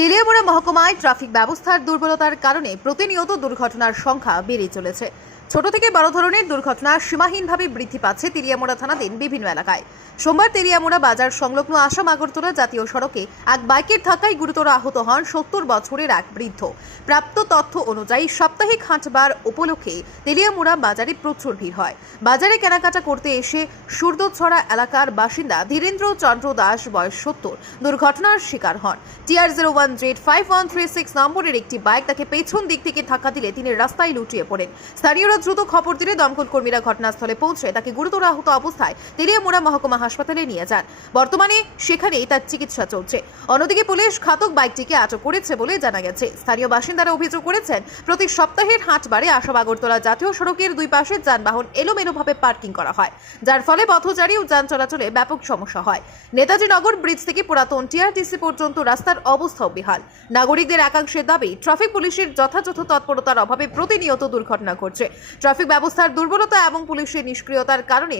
Teliamura মহকুমায় traffic ব্যবস্থার দুর্বলতার কারণে প্রতিনিয়ত দুর্ঘটনার সংখ্যা বেড়ে চলেছে। ছোট থেকে বড় ধরনের দুর্ঘটনা সীমাহীনভাবে বৃদ্ধি পাচ্ছে তেলিয়ামুড়া থানাধীন বিভিন্ন এলাকায়। সোমবার তেলিয়ামুড়া বাজার সংলগ্ন আসাম আগরতলা জাতীয় সড়কে এক বাইকের ধাক্কায় গুরুতর আহত হন 70 বছরের এক বৃদ্ধ। প্রাপ্ত তথ্য অনুযায়ী সাপ্তাহিক হাটবার উপলক্ষে তেলিয়ামুড়া বাজারে প্রচুর ভিড় হয়। বাজারে কেনাকাটা করতে এসে সুরদছড়া এলাকার বাসিন্দা ধীরেন্দ্র চন্দ্র দাস বয়স 70 দুর্ঘটনার শিকার হন। TR01Z5136 নম্বরের একটি বাইক তাকে পেছন দিক থেকে ধাক্কা দিলে তিনি রাস্তায় লুটিয়ে পড়েন। স্থানীয়রা দ্রুত খবর দিলে দমকল কর্মীরা ঘটনাস্থলে পৌঁছে তাকে গুরুতর আহত অবস্থায় তেলিয়ামুড়া মহকুমা হাসপাতালে নিয়ে যান। বর্তমানে সেখানেই তার চিকিৎসা চলছে। অন্যদিকে পুলিশ ঘাতক বাইকটিকে আটক করেছে বলে জানা গেছে। স্থানীয় বাসিন্দারা অভিযোগ করেছেন, প্রতি সপ্তাহের হাটবারে আসাম আগরতলা জাতীয় সড়কের দুই পাশে যানবাহন এলোমেলোভাবে পার্কিং করা হয়, যার ফলে পথচারী ও যান চলাচলে ব্যাপক সমস্যা হয়। নেতাজি নগর ব্রিজ থেকে পুরাতন TRTC পর্যন্ত রাস্তার অবস্থাও বেহাল। নাগরিকদের একাংশের দাবি, ট্রাফিক পুলিশের যথাযথ তৎপরতার অভাবে প্রতিনিয়ত দুর্ঘটনা ঘটছে। ট্রাফিক ব্যবস্থার দুর্বলতা এবং পুলিশের নিষ্ক্রিয়তার কারণে